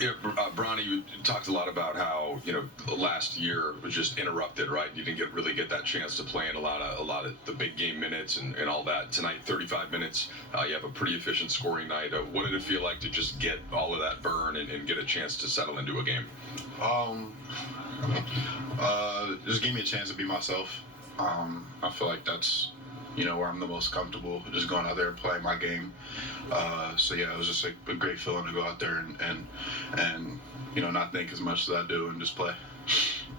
Yeah, Bronny talked a lot about how last year was just interrupted, right? You didn't really get that chance to play in a lot of the big game minutes and all that. Tonight, 35 minutes. You have a pretty efficient scoring night. What did it feel like to just get all of that burn and get a chance to settle into a game? Um, just gave me a chance to be myself. I feel like that's where I'm the most comfortable, just going out there and playing my game. So yeah, it was just a great feeling to go out there and not think as much as I do and just play.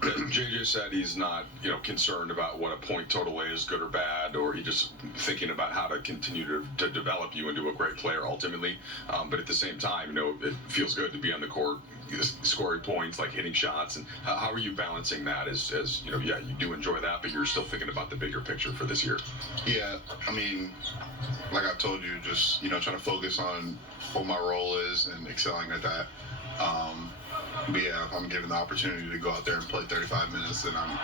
JJ said he's not, concerned about what a point total is, good or bad, or he just thinking about how to continue to develop you into a great player ultimately. But at the same time, it feels good to be on the court, scoring points, like hitting shots. And how are you balancing that? As yeah, you do enjoy that, but you're still thinking about the bigger picture for this year. Yeah, I mean, like I told you, just trying to focus on what my role is and excelling at that. But yeah, if I'm given the opportunity to go out there and play 35 minutes, then I'm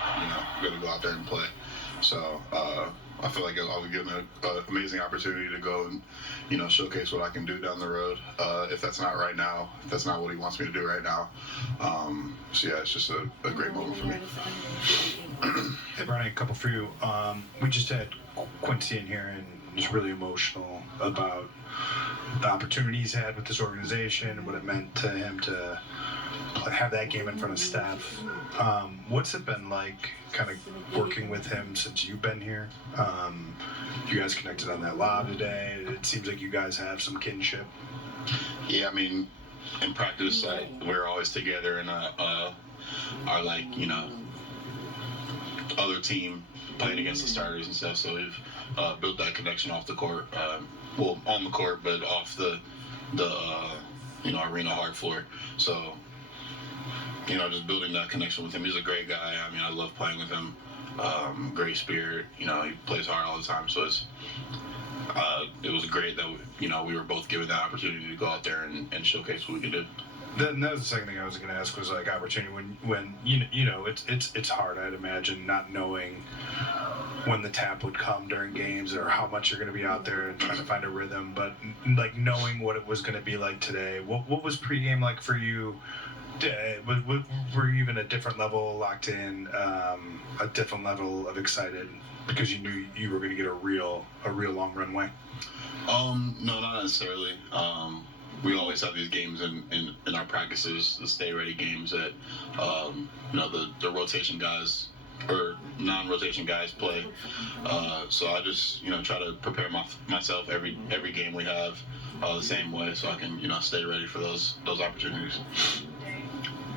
going to go out there and play. So I feel like I'll be given an amazing opportunity to go and showcase what I can do down the road. If that's not right now, if that's not what he wants me to do right now. So yeah, it's just a great moment for me. Hey, Bronny, a couple for you. We just had Quincy in here and was really emotional about the opportunity he's had with this organization, what it meant to him to have that game in front of Steph. What's it been like kind of working with him since you've been here? You guys connected on that lob today. It seems like you guys have some kinship. Yeah, I mean, in practice, we're always together and our other team playing against the starters and stuff. So we've built that connection off the court. Well, on the court, but off the arena hard floor. So just building that connection with him. He's a great guy. I mean, I love playing with him. Great spirit. He plays hard all the time. So it was great that we were both given that opportunity to go out there and showcase what we can do. That was the second thing I was going to ask was like opportunity when it's hard, I'd imagine, not knowing when the tap would come during games or how much you're going to be out there and trying to find a rhythm, but like knowing what it was going to be like today. What was pregame like for you? Were you even a different level locked in, a different level of excited because you knew you were going to get a real long runway? No, not necessarily. We always have these games in our practices, the stay ready games that the rotation guys or non-rotation guys play. So I just try to prepare myself every game we have the same way, so I can stay ready for those opportunities.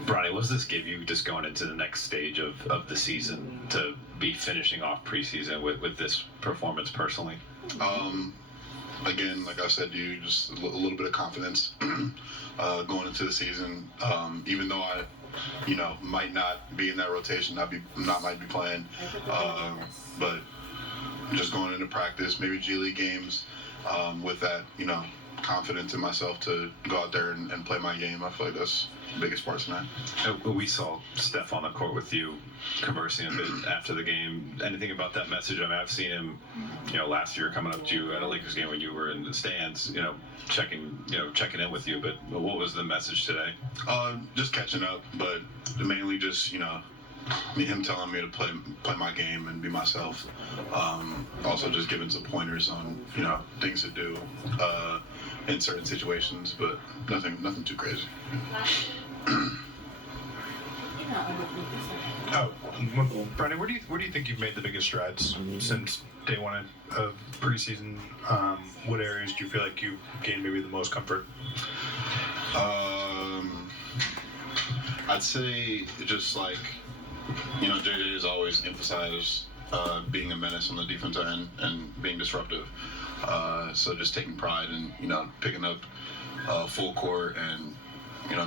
Bronny, what does this give you just going into the next stage of the season to be finishing off preseason with this performance personally? Again, like I said to you, just a little bit of confidence going into the season. Even though I, might not be in that rotation, might be playing, but just going into practice, maybe G League games, with that, confidence in myself to go out there and play my game. I feel like that's the biggest part tonight. We saw Steph on the court with you conversing a bit after the game. Anything about that message? I mean, I've seen him, last year coming up to you at a Lakers game when you were in the stands, checking in with you. But what was the message today? Just catching up, but mainly just him telling me to play my game and be myself. Also just giving some pointers on things to do in certain situations, but nothing too crazy. Bronny, where do you think you've made the biggest strides since day one of preseason? What areas do you feel like you've gained maybe the most comfort? I'd say just like JJ has always emphasized being a menace on the defensive end and being disruptive. So just taking pride in picking up full court and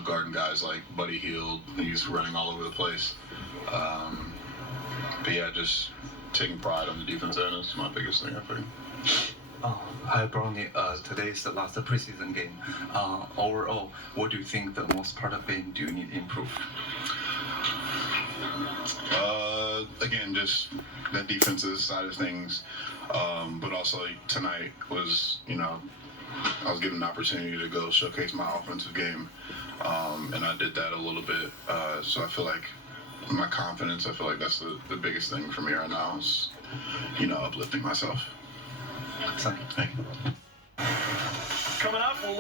guarding guys like Buddy Hield. He's running all over the place. But yeah, just taking pride on the defensive end is my biggest thing, I think. Hi, Bronny. Today is the last preseason game. Overall, what do you think the most part of it do you need to improve? Again, just the defensive side of things, but also tonight was, I was given an opportunity to go showcase my offensive game, and I did that a little bit. So I feel like my confidence, I feel like that's the biggest thing for me right now is, uplifting myself. Thank you. Thank you. Coming up, we'll